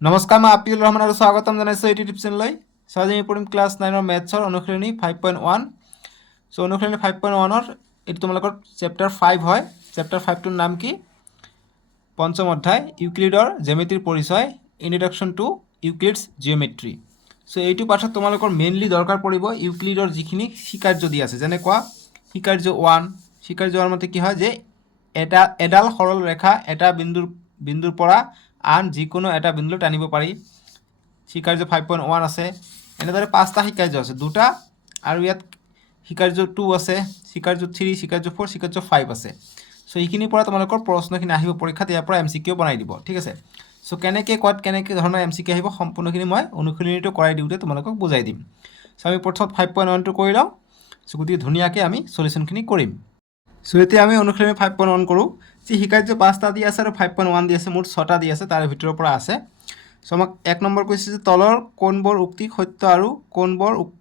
নমস্কাৰ, মই আপিউল ৰহমান আৰু স্বাগতম জনাইছোঁ এইটো টিউব চেনেললৈ। চ' আজি আমি পঢ়িম ক্লাছ 9ৰ মেথছৰ অনুশীলনী 5.1। চ' অনুশীলনী 5.1ৰ এইটো তোমালোকৰ চেপ্টাৰ 5 হয়। চেপ্টাৰ 5টোৰ নাম কি? পঞ্চম অধ্যায় ইউক্লিডৰ জ্যামিতিৰ পৰিচয়, ইন্ট্ৰডাকশ্যন টু ইউক্লিডছ জিঅ'মেট্ৰি। চ' এইটো পাঠত তোমালোকৰ মেইনলি দৰকাৰ পৰিব ইউক্লিডৰ যিখিনি স্বীকাৰ্য দি আছে, যেনেকুৱা স্বীকাৰ্য 1। স্বীকাৰ্য 1 মতে কি হয় যে এডাল সৰল ৰেখা এটা বিন্দুৰ পৰা আন যিকোনো এটা বিন্দুলৈ টানিব পাৰি। স্বীকাৰ্য 5.1 আছে। এনেদৰে 5টা স্বীকাৰ্য আছে, দুটা আৰু ইয়াত স্বীকাৰ্য 2 আছে, স্বীকাৰ্য 3, স্বীকাৰ্য 4, স্বীকাৰ্য 5 আছে। চ' এইখিনিৰ পৰা তোমালোকৰ প্ৰশ্নখিনি আহিব পৰীক্ষাত, ইয়াৰ পৰা MCQ বনাই দিব, ঠিক আছে। চ' কেনেকৈ ধৰণৰ MCQ আহিব সম্পূৰ্ণখিনি মই অনুশীলনীটো কৰাই দিওঁতে তোমালোকক বুজাই দিম। চ' আমি প্ৰথমত 5.1টো কৰি লওঁ। চ' গতিকে ধুনীয়াকৈ আমি সলিউশ্যনখিনি কৰিম। চ' এতিয়া আমি অনুশীলনী 5.1 কৰোঁ। যি স্বীকাৰ্য 5টা দি আছে আৰু 5.1 দি আছে, মুঠ 6টা দি আছে, তাৰে ভিতৰৰ পৰা আছে। চ' আমাক 1 নম্বৰ কৈছে যে তলৰ কোনবোৰ উক্তি সত্য আৰু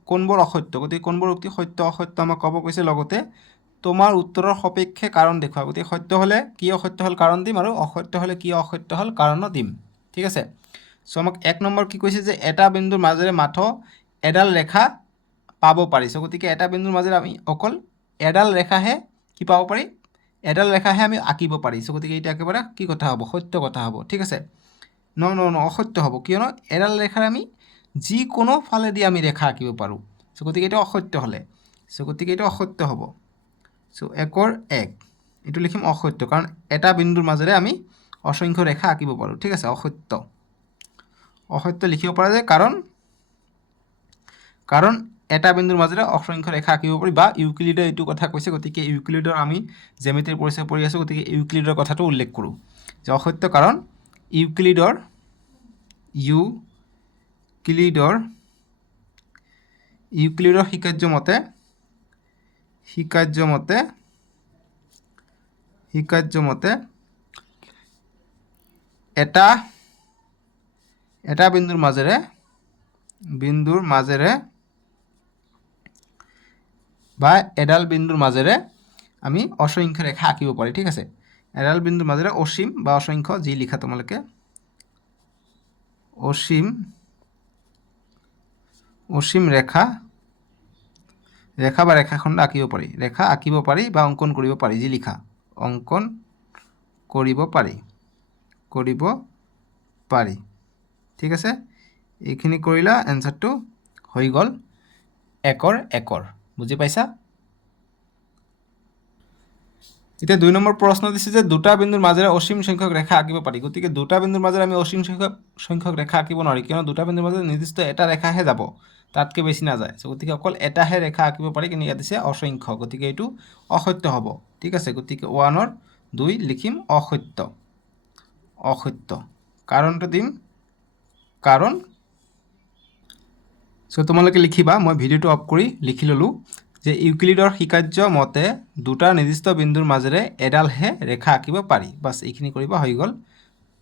কোনবোৰ অসত্য। গতিকে কোনবোৰ উক্তি সত্য অসত্য আমাক ক'ব কৈছে, লগতে তোমাৰ উত্তৰৰ সপক্ষে কাৰণ দেখুওৱা। গতিকে সত্য হ'লে কি অসত্য হ'ল কাৰণ দিম, আৰু অসত্য হ'লে কি অসত্য হ'ল কাৰণো দিম, ঠিক আছে। চ' আমাক 1 নম্বৰ কি কৈছে যে এটা বিন্দুৰ মাজেৰে মাথো এডাল ৰেখা পাব পাৰি। চ' গতিকে এটা বিন্দুৰ মাজেৰে আমি অকল এডাল ৰেখাহে কি পাব পাৰি, এডাল ৰেখাহে আমি আঁকিব পাৰি। চ' গতিকে এইটো একেবাৰে কি কথা হ'ব, সত্য কথা হ'ব, ঠিক আছে। অসত্য হ'ব, কিয়নো এডাল ৰেখাৰ আমি যিকোনো ফালেদি আমি ৰেখা আঁকিব পাৰোঁ। চ' গতিকে এইটো অসত্য হ'লে, চ' গতিকে এইটো অসত্য হ'ব। চ' 1ৰ 1 এইটো লিখিম অসত্য, কাৰণ এটা বিন্দুৰ মাজেৰে আমি অসংখ্য ৰেখা আঁকিব পাৰোঁ, ঠিক আছে। অসত্য লিখিব পৰা যায়, কাৰণ এটা বিন্দুৰ মাজেৰে অসংখ্য ৰেখা আঁকিব পাৰি, বা ইউক্লিডে এইটো কথা কৈছে। গতিকে ইউক্লিডৰ আমি জ্যামিতিৰ পৰিচয় পঢ়ি আছোঁ, গতিকে ইউক্লিডৰ কথাটো উল্লেখ কৰোঁ যে অসত্য, কাৰণ ইউক্লিডৰ স্বীকাৰ্য মতে এটা বিন্দুৰ মাজেৰে বা এডাল বিন্দুৰ মাজেৰে আমি অসংখ্য ৰেখা আঁকিব পাৰি, ঠিক আছে। এডাল বিন্দুৰ মাজেৰে অসীম বা অসংখ্য যি লিখা তোমালোকে, অসীম ৰেখা বা ৰেখাখণ্ড আঁকিব পাৰি বা অংকন কৰিব পাৰি, যি লিখা অংকন কৰিব পাৰি, ঠিক আছে। এইখিনি কৰিলা, এনচাৰটো হৈ গ'ল 1ৰ 1। বুজি পাইছা? এতিয়া 2 নম্বৰ প্ৰশ্ন দিছে যে দুটা বিন্দুৰ মাজেৰে অসীম সংখ্যক ৰেখা আঁকিব পাৰি। গতিকে দুটা বিন্দুৰ মাজেৰে আমি অসীম সংখ্যক ৰেখা আঁকিব নোৱাৰি, কিয়নো দুটা বিন্দুৰ মাজেৰে নিৰ্দিষ্ট এটা ৰেখাহে যাব, তাতকৈ বেছি নাযায়। চ' গতিকে অকল এটাহে ৰেখা আঁকিব পাৰি, কিন্তু ইয়াত দিছে অসংখ্য, গতিকে এইটো অসত্য হ'ব, ঠিক আছে। গতিকে 1ৰ 2 লিখিম অসত্য। কাৰণটো দিম কাৰণ। চ' তোমালোকে লিখিবা, মই ভিডিঅ'টো অফ কৰি লিখি ল'লোঁ যে ইউক্লিডৰ স্বীকাৰ্য মতে দুটা নিৰ্দিষ্ট বিন্দুৰ মাজেৰে এডালহে ৰেখা আঁকিব পাৰি। বাছ এইখিনি কৰিবা, হৈ গ'ল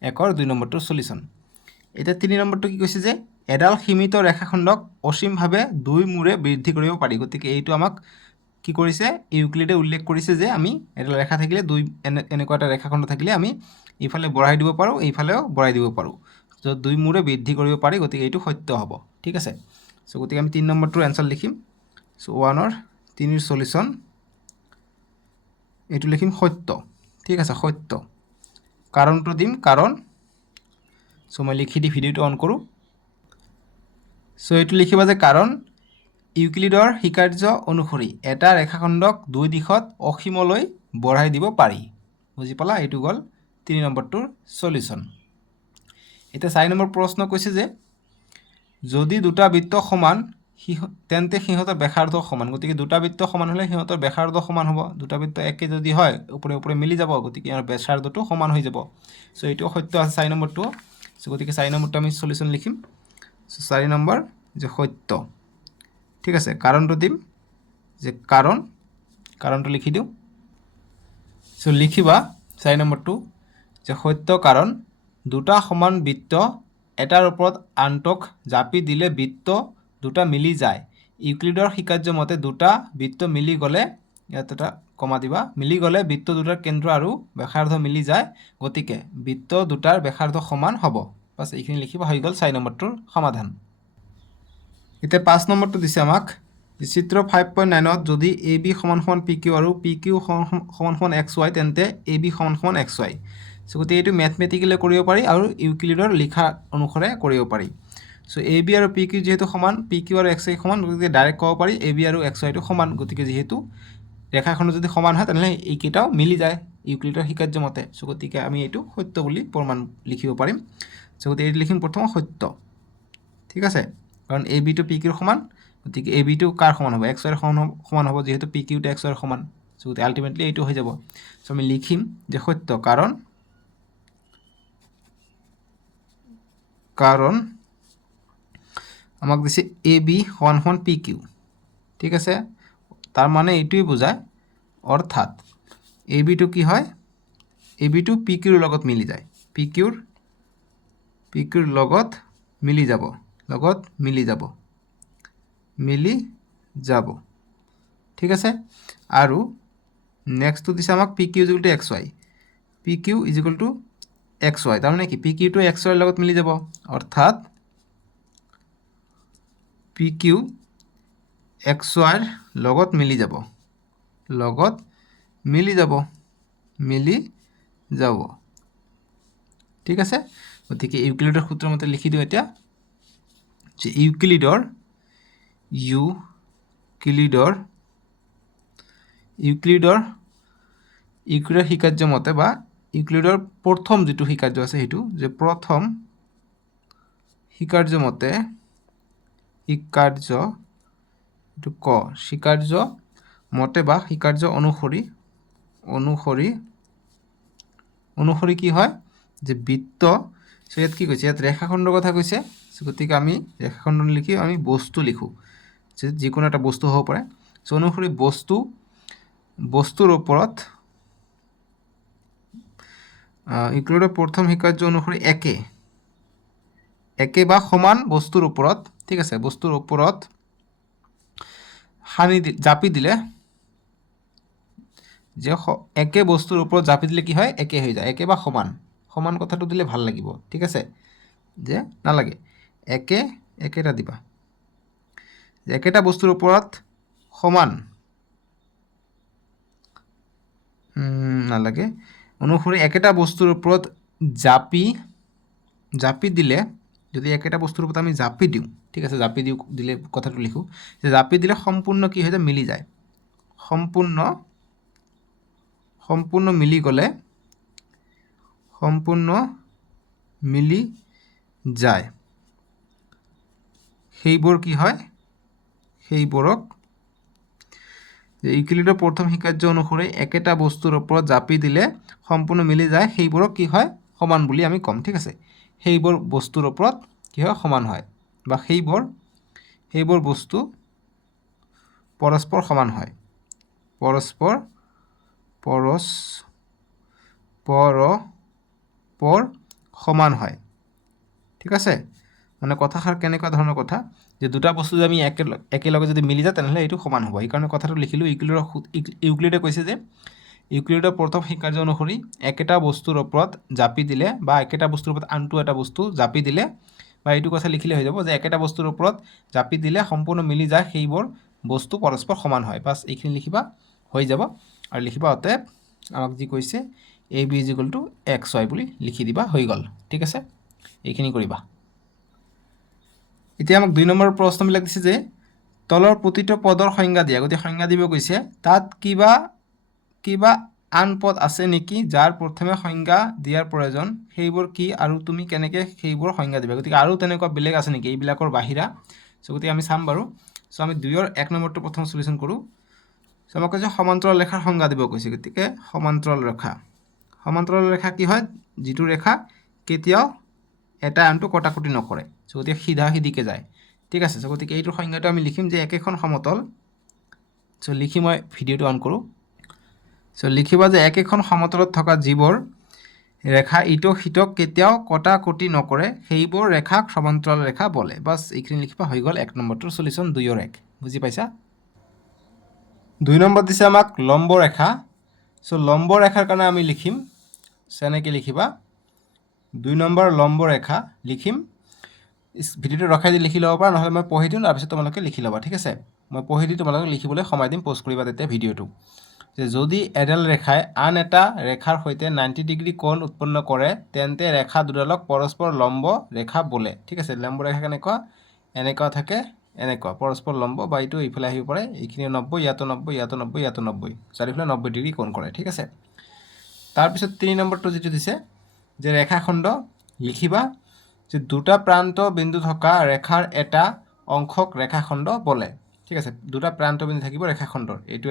1ৰ 2 নম্বৰটোৰ সলিউশ্যন। এতিয়া 3 নম্বৰটো কি কৈছে যে এডাল সীমিত ৰেখাখণ্ডক অসীমভাৱে 2 মূৰে বৃদ্ধি কৰিব পাৰি। গতিকে এইটো আমাক কি কৰিছে, ইউক্লিডে উল্লেখ কৰিছে যে আমি এডাল ৰেখা থাকিলে এনেকুৱা এটা ৰেখাখণ্ড থাকিলে আমি এইফালে বঢ়াই দিব পাৰোঁ, এইফালেও বঢ়াই দিব পাৰোঁ, য'ত 2 মূৰে বৃদ্ধি কৰিব পাৰি। গতিকে এইটো সত্য হ'ব, ঠিক আছে। চ' গতিকে আমি 3 নম্বৰটোৰ এনচাৰ লিখিম। চ' 1ৰ 3ৰ সলিউশ্যন, এইটো লিখিম সত্য, ঠিক আছে, সত্য। কাৰণটো দিম কাৰণ। চ' মই লিখি দি ভিডিঅ'টো অন কৰোঁ। চ' এইটো লিখিবা যে কাৰণ ইউক্লিডৰ স্বীকাৰ্য অনুসৰি এটা ৰেখাখণ্ডক 2 দিশত অসীমলৈ বঢ়াই দিব পাৰি। বুজি পালা? এইটো গ'ল 3 নম্বৰটোৰ সলিউশ্যন। এতিয়া 4 নম্বৰ প্ৰশ্ন কৈছে যে যদি দুটা বৃত্ত সমান তেন্তে সিহঁতৰ ব্যাসাৰ্ধ সমান। গতিকে দুটা বৃত্ত সমান হ'লে সিহঁতৰ ব্যাসাৰ্ধ সমান হ'ব। দুটা বৃত্ত একে যদি হয়, ওপৰে মিলি যাব, গতিকে ইয়াৰ ব্যাসাৰ্ধটো সমান হৈ যাব। চ' এইটো সত্য আছে 4 নম্বৰটো। চ' গতিকে 4 নম্বৰটো আমি সলিউশ্যন লিখিম। চ' 4 নম্বৰ যে সত্য, ঠিক আছে। কাৰণটো দিম যে কাৰণটো লিখি দিওঁ। চ' লিখিবা 4 নম্বৰটো যে সত্য, কাৰণ দুটা সমান বৃত্ত এটাৰ ওপৰত আনটোক জাপি দিলে বৃত্ত দুটা মিলি যায়। ইউক্লিডৰ স্বীকাৰ্য মতে দুটা বৃত্ত মিলি গ'লে, ইয়াত এটা কমা দিবা, মিলি গ'লে বৃত্ত দুটাৰ কেন্দ্ৰ আৰু ব্যাসাৰ্ধ মিলি যায়। গতিকে বৃত্ত দুটাৰ ব্যাসাৰ্ধ সমান হ'ব। বাছ এইখিনি লিখিবা, হৈ গ'ল 4 নম্বৰটোৰ সমাধান। এতিয়া 5 নম্বৰটো দিছে আমাক চিত্ৰ 5.9ত যদি এ বি সমান সমান পি কিউ আৰু পি কিউ সমান সমান এক্স ৱাই তেন্তে এ বি সমান সমান এক্স ৱাই। চ' গতিকে এইটো মেথমেটিকেলি কৰিব পাৰি আৰু ইউক্লিডৰ লিখা অনুসাৰে কৰিব পাৰি। চ' এ বি আৰু পি কিউ যিহেতু সমান, পি কিউ আৰু এক্স ৱাই সমান, গতিকে ডাইৰেক্ট ক'ব পাৰি এ বি আৰু এক্স ৱাইটো সমান। গতিকে যিহেতু ৰেখাখনো যদি সমান হয় তেনেহ'লে এইকেইটাও মিলি যায় ইউক্লিডৰ শিকাৰ্য মতে। চ' গতিকে আমি এইটো সত্য বুলি প্ৰমাণ লিখিব পাৰিম। চ' গতিকে এইটো লিখিম প্ৰথম সত্য, ঠিক আছে, কাৰণ এ বিটো পি কিউৰ সমান, গতিকে এ বিটো কাৰ সমান হ'ব, এক্স ৱাইৰ সমান হ'ব, যিহেতু পি কিউটো এক্স ৱাইৰ সমান। চ' গতিকে আল্টিমেটলি এইটো হৈ যাব। চ' আমি লিখিম যে সত্য, কাৰণ আমাক দিছে এ বি সমান সমান পি কিউ, ঠিক আছে। তাৰ মানে এইটোৱে বুজায়, অৰ্থাৎ এ বিটো কি হয়, এ বিটো পি কিউৰ লগত মিলি যায়, পি কিউৰ লগত মিলি যাব, ঠিক আছে। আৰু নেক্সটটো দিছে আমাক P Q equal to x Y, P Q equal to x Y, তাৰমানে কি পি কিউটো এক্স ৱাইৰ লগত মিলি যাব, অৰ্থাৎ পি কিউ এক্স ৱাইৰ লগত মিলি যাব, ঠিক আছে। গতিকে ইউক্লিডৰ সূত্ৰ মতে লিখি দিওঁ এতিয়া যে ইউক্লিডৰ শিকাৰ্য মতে বা ইউক্লিডৰ প্ৰথম যিটো শিকাৰ্য আছে সেইটো, যে প্ৰথম শিকাৰ্য মতে বা শিকাৰ্য অনুসৰি কি হয় যে বৃত্ত, চ' ইয়াত কি কৈছে, ইয়াত ৰেখাখণ্ডৰ কথা কৈছে। চ' গতিকে আমি ৰেখাখণ্ড লিখি আমি বস্তু লিখোঁ, যে যিকোনো এটা বস্তু হ'ব পাৰে। চ' অনুসৰি বস্তুৰ ওপৰত ইউক্লিডৰ প্ৰথম শিকাৰ্য অনুসৰি একে বা সমান বস্তুৰ ওপৰত, ঠিক আছে, বস্তুৰ ওপৰত জাপি দিলে, যে একে বস্তুৰ ওপৰত জাপি দিলে কি হয়, একে হৈ যায়, একে বা সমান কথাটো দিলে ভাল লাগিব, ঠিক আছে, যে নালাগে একেটা দিবা, যে একেটা বস্তুৰ ওপৰত সমান নালাগে, অনুসৰি একেটা বস্তুৰ ওপৰত জাপি দিলে, যদি একেটা বস্তুৰ ওপৰত আমি জাপি দিওঁ, ঠিক আছে, দিলে কথাটো লিখোঁ, যে জাপি দিলে সম্পূৰ্ণ কি হৈ যায়, মিলি যায়, সম্পূৰ্ণ মিলি যায়, সেইবোৰ কি হয়, সেইবোৰক ইউক্লিডৰ প্ৰথম শিকাৰ্য অনুসৰি একেটা বস্তুৰ ওপৰত জাপি দিলে সম্পূৰ্ণ মিলি যায়, সেইবোৰক কি হয়, সমান বুলি আমি ক'ম, ঠিক আছে। সেইবোৰ বস্তুৰ ওপৰত কি হয়, সমান হয়, বা সেইবোৰ বস্তু পৰস্পৰ সমান হয়, সমান হয়, ঠিক আছে। মানে কথাষাৰ কেনেকুৱা ধৰণৰ কথা, যে দুটা বস্তু যদি আমি একেলগে যদি মিলি যায় তেনেহ'লে এইটো সমান হ'ব। সেইকাৰণে কথাটো লিখিলোঁ, ইউক্লিডে কৈছে যে ইউক্লিডৰ প্ৰথম শিকাৰ্য অনুসৰি একেটা বস্তুৰ ওপৰত জাপি দিলে, বা একেটা বস্তুৰ ওপৰত আনটো এটা বস্তু জাপি দিলে, বা এইটো কথা লিখিলে হৈ যাব যে একেটা বস্তুৰ ওপৰত জাপি দিলে সম্পূৰ্ণ মিলি যায়, সেইবোৰ বস্তু পৰস্পৰ সমান হয়। বাছ এইখিনি লিখিবা, হৈ যাব। আৰু লিখিবা অতএব আমাক যি কৈছে a b is equal to x y বুলি লিখি দিবা, হৈ গ'ল, ঠিক আছে। এইখিনি কৰিবা। এতিয়া আমাক 2 নম্বৰ প্ৰশ্নবিলাক দিছে যে তলৰ প্ৰতিটো পদৰ সংজ্ঞা দিয়া, গতিকে সংজ্ঞা দিব কৈছে, তাত কিবা আন পদ আছে নেকি যাৰ প্ৰথমে সংজ্ঞা দিয়াৰ প্ৰয়োজন, সেইবোৰ কি আৰু তুমি কেনেকৈ সেইবোৰ সংজ্ঞা দিবা। গতিকে আৰু তেনেকুৱা বেলেগ আছে নেকি এইবিলাকৰ বাহিৰা। চ' গতিকে আমি চাম বাৰু। চ' আমি 2ৰ 1 নম্বৰটো প্ৰথম সলিউশ্যন কৰোঁ। চ' আমাক কৈছে সমান্তৰাল ৰেখাৰ সংজ্ঞা দিব কৈছে। গতিকে সমান্তৰাল ৰেখা কি হয়, যিটো ৰেখা কেতিয়াও এটা আনটো কটাকটি নকৰে, চ' গতিকে সিধাকে যায়, ঠিক আছে। চ' গতিকে এইটোৰ সংজ্ঞাটো আমি লিখিম যে একেখন সমতল, চ' লিখি মই ভিডিঅ'টো অন কৰোঁ। চ' লিখিবা যে একেখন সমতলত থকা যিবোৰ ৰেখা ইটোক সিটোক কেতিয়াও কটাকটি নকৰে সেইবোৰ ৰেখাক সমান্তৰাল ৰেখা বোলে। বাছ এইখিনি লিখিবা, হৈ গ'ল 1 নম্বৰটোৰ সলিউশ্যন 2ৰ 1। বুজি পাইছা। 2 নম্বৰ দিছে আমাক লম্ব ৰেখা। চ' লম্ব ৰেখাৰ কাৰণে আমি লিখিম, এনেকৈ লিখিবা 2 নম্বৰ লম্ব ৰেখা লিখিম ভিডিঅ'টো ৰখাই দি লিখি ল'ব পাৰা নহ'লে মই পঢ়ি দিম তাৰপিছত তোমালোকে লিখি ল'বা ঠিক আছে মই পঢ়ি দি তোমালোকে লিখিবলৈ সময় দিম পোষ্ট কৰিবা তেতিয়া ভিডিঅ'টো যে যদি এডাল ৰেখাই আন এটা ৰেখাৰ সৈতে 90 ডিগ্ৰী কোণ উৎপন্ন কৰে তেন্তে ৰেখা দুডালক পৰস্পৰ লম্ব ৰেখা বোলে ঠিক আছে লম্ব ৰেখা এনেকুৱা থাকে এনেকুৱা পৰস্পৰ লম্ব বা এইটো এইফালে আহিব পাৰে এইখিনি 90 ইয়াতো 90 ইয়াতো 90 ইয়াতো 90 চাৰিফালে 90 ডিগ্ৰী কোণ কৰে ঠিক আছে তাৰপিছত 3 নম্বৰটো যেটো দিছে যে ৰেখাখণ্ড লিখিবা যে দুটা প্ৰান্ত বিন্দু থকা ৰেখাৰ এটা অংশক ৰেখাখণ্ড বোলে ঠিক আছে দুটা প্ৰান্ত বিন্দু থাকিব ৰেখাখণ্ডৰ এইটো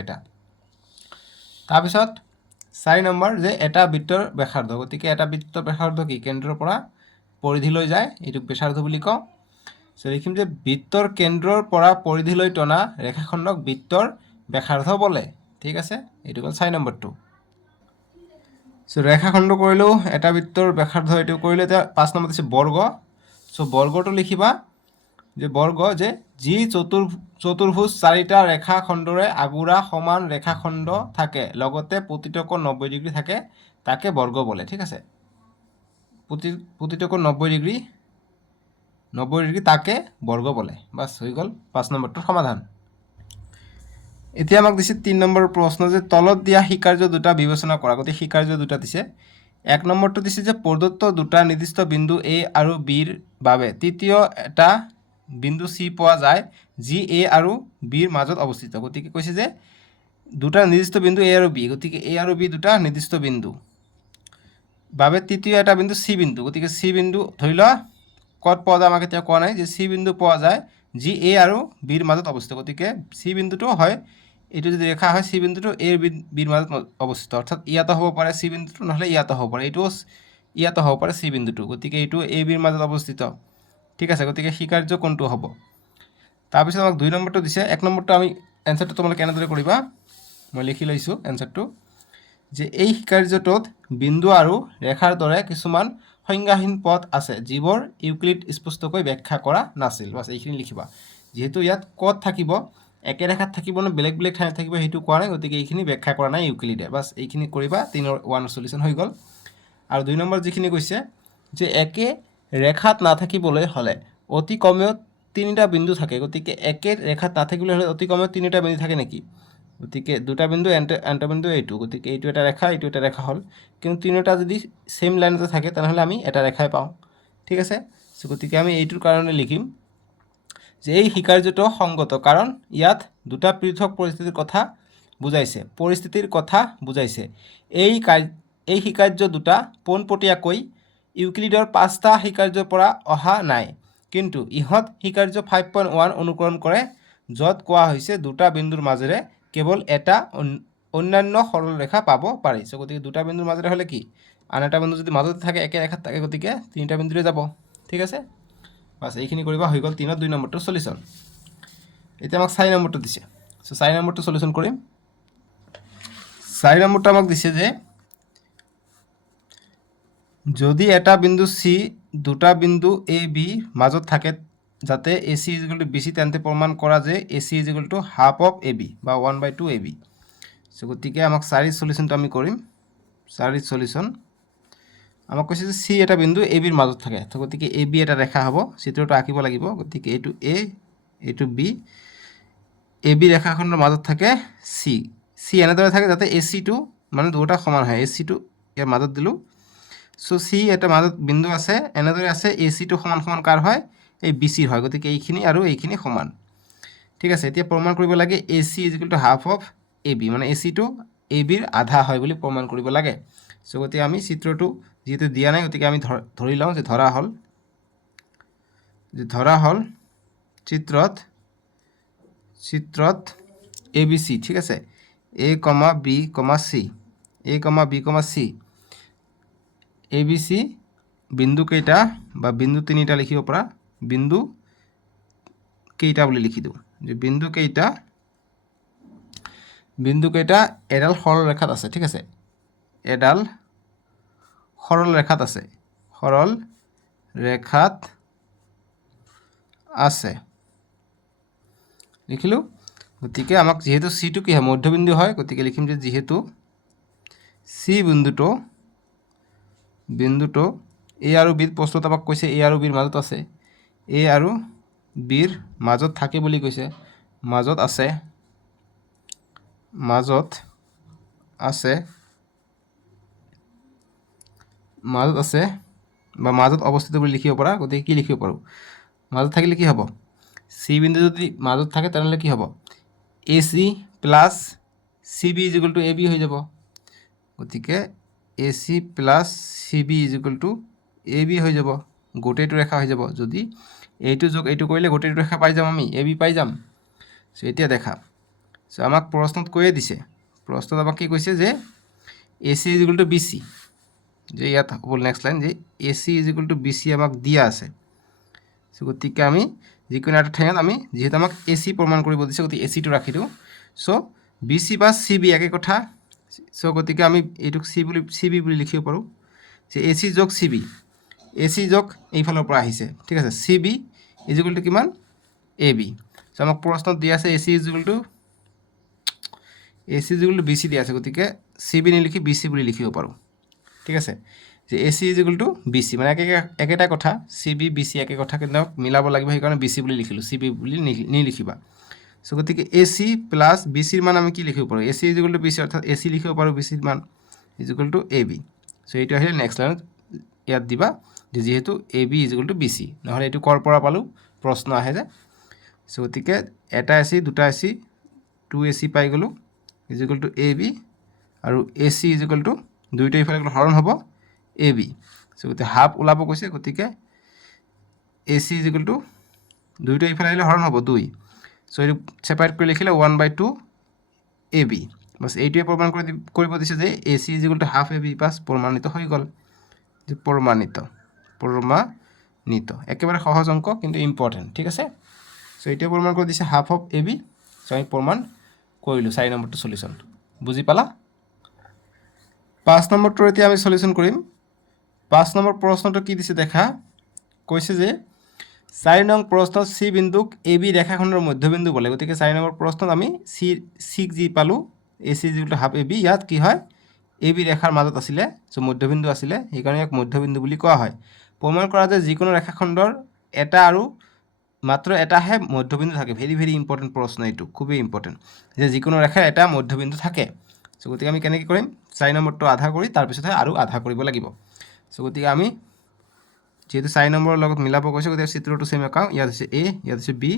এটা তাৰপিছত 4 নম্বৰ যে এটা বৃত্তৰ ব্যাসাৰ্ধ গতিকে এটা বৃত্তৰ ব্যাসাৰ্ধ কি কেন্দ্ৰৰ পৰা পৰিধিলৈ যায় এইটোক ব্যাসাৰ্ধ বুলি কওঁ সো লিখিম যে বৃত্তৰ কেন্দ্ৰৰ পৰা পৰিধিলৈ টনা ৰেখাখণ্ডক বৃত্তৰ ব্যাসাৰ্ধ বোলে ঠিক আছে এইটো হ'ল 4 নম্বৰটো সো ৰেখাখণ্ড কৰিলো এটা বৃত্তৰ ব্যাসাৰ্ধ এইটো কৰিলে এতিয়া 5 নম্বৰ আছে বৰ্গ সো বৰ্গটো লিখিবা যে বৰ্গ যে যি চতুৰ্ভুজ চাৰিটা ৰেখাখণ্ডৰে আগুৰা সমান ৰেখাখণ্ড থাকে লগতে প্ৰতিটো কোণ 90 ডিগ্ৰী থাকে তাকে বৰ্গ বলে ঠিক আছে প্ৰতিটো কোণ 90 ডিগ্ৰী তাকে বৰ্গ বলে বাস হৈ গল 5 নম্বৰটোৰ সমাধান এতিয়া আমাক দিছে 3 নম্বৰ প্ৰশ্ন যে তলত দিয়া হিকাৰ্য দুটা বিবেচনা কৰা গতি হিকাৰ্য দুটা দিছে 1 নম্বৰটো দিছে যে প্ৰদত্ত দুটা নিৰ্দিষ্ট বিন্দু A আৰু B ৰ বাবে তৃতীয় এটা বিন্দু C পোৱা যায় যি A আৰু B ৰ মাজত অৱস্থিত গতিকে কৈছে যে দুটা নিৰ্দিষ্ট বিন্দু A আৰু B গতিকে A আৰু B দুটা নিৰ্দিষ্ট বিন্দু বাবে তৃতীয় এটা বিন্দু C বিন্দু গতিকে C বিন্দু ধৰি লোৱা কত পোৱা যায় আমাক এতিয়া কোৱা নাই যে C বিন্দু পোৱা যায় যি A আৰু B ৰ মাজত অৱস্থিত গতিকে C বিন্দুটো হয় এইটো যদি ৰেখা হয় C বিন্দুটো A আৰু B ৰ মাজত অৱস্থিত অৰ্থাৎ ইয়াতো হ'ব পাৰে C বিন্দুটো নহলে ইয়াতো হ'ব পাৰে এইটো ইয়াতো হ'ব পাৰে C বিন্দুটো গতিকে এইটো A B ৰ মাজত অৱস্থিত ঠিক আছে গতিকে হিকাৰ্য কোনটো হ'ব তাৰপিছত আমাক 2 নম্বৰটো দিছে 1 নম্বৰটো আমি এনসাৰটো তোমালোকে কেনেদৰে কৰিবা মই লিখি লৈছো এনসাৰটো যে এই হিকাৰ্যটোত বিন্দু আৰু ৰেখাৰ দৰে কিছুমান সংজ্ঞাহীন পদ আছে যিবোৰ ইউক্লিড স্পষ্টকৈ ব্যাখ্যা কৰা নাছিল বাস এইখিনি লিখিবা যেহেতু ইয়াত কত থাকিব একে ৰেখাত থাকিব না বেলেগ বেলেগ ঠাইত থাকিব হেতু কোৱা নাই গতিকে এইখিনি ব্যাখ্যা কৰা নাই ইউক্লিডে বাস এইখিনি কৰিবা 3 ৰ 1 সলিউশন হৈ গল আৰু 2 নম্বৰ যিখিনি কৈছে যে একে ৰেখাত নাথাকিবলৈ হলে অতি কমেও 3টা বিন্দু থাকে গতিকে একে ৰেখাত নাথাকিবলৈ হলে অতি কমেও 3টা বিন্দু থাকে নেকি গতিকে দুটা বিন্দু এন্টা বিন্দু এইটো গতিকে এইটো এটা ৰেখা হল কিন্তু 3টা যদি সেম লাইনতে থাকে তাহলে আমি এটা ৰেখাই পাওঁ ঠিক আছে সো গতিকে আমি এইটোৰ কাৰণে লিখিম যে এই হিকাৰ্যটো সংগত কাৰণ ইয়াত দুটা পৃথক পৰিস্থিতিৰ কথা বুজাইছে এই হিকাৰ্য দুটা পোনপটীয়াকৈ ইউক্লিডৰ 5টা হিকাৰ্যৰ পৰা অহা নাই কিন্তু ইহত হিকাৰ্য 5.1 অনুকৰণ কৰে যত কোৱা হৈছে দুটা বিন্দুৰ মাজেৰে কেৱল এটা অন্যান্য সৰল ৰেখা পাব পাৰি সো গতিকে দুটা বিন্দুৰ মাজেৰে হলে কি আন এটা বিন্দু যদি মাজতে থাকে একে ৰেখাত থাকে গতিকে 3টা বিন্দুৰে যাব ঠিক আছে বাস এইখিনি কৰিবা হৈ গল 3 ৰ 2 নম্বৰটো সলিউশন এতিয়া আমাক 4 নম্বৰটো দিছে সো 4 নম্বৰটো সলিউশন কৰিম 4 নম্বৰটো আমাক দিছে যে যদি এটা বিন্দু C দুটা বিন্দু A B মাজত থাকে যাতে AC BC তেন্তে প্ৰমাণ কৰা যে AC হাফ অফ AB বা 1/2 AB সো গতিকে আমাক 4 সলিউশনটো আমি কৰিম 4 সলিউশন আমাক কৈছে যে C এটা বিন্দু AB ৰ মাজত থাকে তো গতিকে AB এটা ৰেখা হ'ব চিত্ৰটো আঁকিব লাগিব গতিকে এইটো A এইটো B AB ৰেখাখনৰ মাজত থাকে C এনেদৰে থাকে যাতে AC টো মানে দুটা সমান হয় AC টো ইয়াৰ মাজত দিলো সো C এটা মাজত বিন্দু আছে এনেদৰে আছে AC টো সমান কাৰ হয় এই BC ৰ হয় গতিকে এইখিনি আৰু এইখিনি সমান ঠিক আছে এতিয়া প্ৰমাণ কৰিব লাগে AC হাফ অফ AB মানে AC টো AB ৰ আধা হয় বুলি প্ৰমাণ কৰিব লাগে সো গতিকে আমি চিত্ৰটো যেহেতু দিয়া নাই গতিকে আমি ধৰি লওঁ যে ধৰা হল চিত্ৰত ABC ঠিক আছে A, B, C A, B, C ABC বিন্দু কেইটা বা বিন্দু তিনিটা লিখিব পৰা বিন্দু কেইটা বুলি লিখি দিও যে বিন্দু কেইটা এডাল সৰল ৰেখাত আছে ঠিক আছে এডাল সৰল ৰেখাত আছে লিখিলো গতিকে আমাক যেহেতু C টো কি হয় মধ্যবিন্দু হয় গতিকে লিখিম যে যেহেতু C বিন্দুটো বিন্দুটো এ আৰু বিৰ প্ৰশ্নত আমাক কৈছে এ আৰু বিৰ মাজত আছে, এ আৰু বিৰ মাজত থাকে বুলি কৈছে, মাজত আছে, মাজত আছে, মাজত আছে বা মাজত অৱস্থিত বুলি লিখিব পাৰা। গতিকে কি লিখিব পাৰোঁ, মাজত থাকিলে কি হ'ব, চি বিন্দু যদি মাজত থাকে তেনেহ'লে কি হ'ব, a C plus c B is equal to A b হৈ যাব। গতিকে a C plus c B is equal to A b হৈ যাব, গোটেইটো ৰেখা হৈ যাব। যদি এইটো যোগ এইটো কৰিলে গোটেইটো ৰেখা পাই যাম, আমি এ বি পাই যাম। চ' এতিয়া দেখা, চ' আমাক প্ৰশ্নত কৈয়ে দিছে, প্ৰশ্নত আমাক কি কৈছে যে এ C is equal to B c, যে ইয়াত হ'ব নেক্সট লাইন যে এ C is equal to B c আমাক দিয়া আছে। চ' গতিকে আমি যিকোনো এটা ঠাইত আমি যিহেতু আমাক এ চি প্ৰমাণ কৰিব দিছে, গতিকে এ চিটো ৰাখি দিওঁ। চ' বি চি বা চি বি একে কথা। চ' গতিকে আমি এইটোক চি বি বুলি লিখিব পাৰোঁ, যে এ চি যোগ চি বি, এ চি যোগ এইফালৰ পৰা আহিছে, ঠিক আছে, C B is equal to কিমান, এ বি। চ' আমাক প্ৰশ্নত দিয়া আছে A C is equal to B C দিয়া আছে, গতিকে চি বি নিলিখি বি চি বুলি লিখিব পাৰোঁ, ঠিক আছে, যে এ C is equal to B C, মানে একেটা কথা, চি বি বি চি একে কথা, কিন্তু মিলাব লাগিব, সেইকাৰণে বি চি বুলি লিখিলোঁ, চি বি বুলি নিলিখিবা। চ' গতিকে এ চি প্লাছ বি চিৰ মান আমি কি লিখিব পাৰোঁ, A C is equal to B C, অৰ্থাৎ এ চি লিখিব পাৰোঁ বি চিৰ মান is equal to A B. So' এইটো আহিলে নেক্সট লাইনত ইয়াত দিবা যে যিহেতু A B is equal to B C, নহ'লে এইটো ক'ৰ পৰা পালোঁ প্ৰশ্ন আহে যে। চ' গতিকে এটা এ চি দুটা A C, two A C পাই গ'লোঁ is equal to A B, আৰু A C is equal to দুইটা ইফালে হৰণ হ'ব এ বি। চ' গতিকে হাফ ওলাব কৈছে, গতিকে a C is equal to দুইটা ইফালে আহিলে হৰণ হ'ব 2। চ' এইটো ছেপাৰেট কৰি লিখিলে 1/2 এ বি। বাছ এইটোৱে প্ৰমাণ কৰিব দিছে যে এ C is equal to half A B, বাছ প্ৰমাণিত হৈ গ'ল, যে প্ৰমাণিত একেবাৰে সহজ অংক কিন্তু ইম্পৰ্টেণ্ট, ঠিক আছে। চ' এইটোৱে প্ৰমাণ কৰি দিছে হাফ অফ এ বি। চ' আমি প্ৰমাণ কৰিলোঁ 4 নম্বৰটো চলিউশ্যন, বুজি পালা। 5 নম্বৰটোৰ এতিয়া আমি চলিউশ্যন কৰিম। 5 নম্বৰ প্ৰশ্নটো কি দিছে দেখা, কৈছে যে 4 নং প্ৰশ্নত চি বিন্দুক এ বি ৰেখাখণ্ডৰ মধ্যবিন্দু বোলে। গতিকে 4 নম্বৰ প্ৰশ্নত আমি চিক যি পালোঁ, A C is equal to half A B, ইয়াত কি হয় এ বি ৰেখাৰ মাজত আছিলে, চ' মধ্যবিন্দু আছিলে, সেইকাৰণে ইয়াক মধ্যবিন্দু বুলি কোৱা হয়। প্ৰমাণ কৰা যে যিকোনো ৰেখাখণ্ডৰ এটা আৰু মাত্ৰ এটাহে মধ্যবিন্দু থাকে। ভেৰি ভেৰি ইম্পৰ্টেণ্ট প্ৰশ্ন এইটো, খুবেই ইম্পৰ্টেণ্ট, যে যিকোনো ৰেখাৰ এটা মধ্যবিন্দু থাকে। চ' গতিকে আমি কেনেকৈ কৰিম, 4 নম্বৰটো আধা কৰি তাৰপিছতহে আৰু আধা কৰিব লাগিব। চ' গতিকে আমি যিহেতু 4 নম্বৰৰ লগত মিলাব কৈছে, গতিকে চিত্ৰটো চেম আঁকাওঁ। ইয়াত হৈছে এ, ইয়াত হৈছে বি,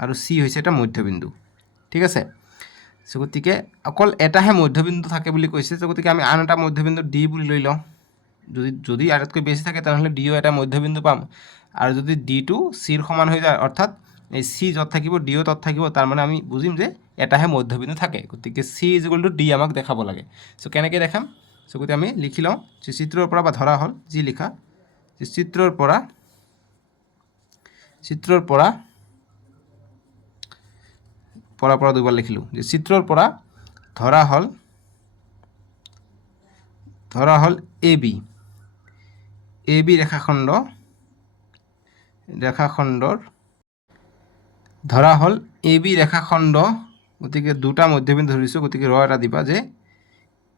আৰু চি হৈছে এটা মধ্যবিন্দু, ঠিক আছে। চ' গতিকে অকল এটাহে মধ্যবিন্দু থাকে বুলি কৈছে, চ' গতিকে আমি আন এটা মধ্যবিন্দু ডি বুলি লৈ লওঁ। যদি আটাইতকৈ বেছি থাকে তেনেহ'লে ডিও এটা মধ্যবিন্দু পাম, আৰু যদি ডিটো চিৰ সমান হৈ যায়, অৰ্থাৎ এই চি য'ত থাকিব ডিও ত'ত থাকিব, তাৰমানে আমি বুজিম যে এটাহে মধ্যবিন্দু থাকে। গতিকে C is equal two D আমাক দেখাব লাগে। চ' কেনেকৈ দেখাম, চ' গতিকে আমি লিখি লওঁ যে চিত্ৰৰ পৰা বা ধৰা হ'ল যি লিখা, যে চিত্ৰৰ পৰা দুবাৰ লিখিলোঁ, যে চিত্ৰৰ পৰা ধৰা হ'ল এ বি ৰেখাখণ্ডৰ ধৰা হ'ল এ বি ৰেখাখণ্ড। গতিকে দুটা মধ্যবিন্দু ধৰিছোঁ, গতিকে ৰ এটা দিবা যে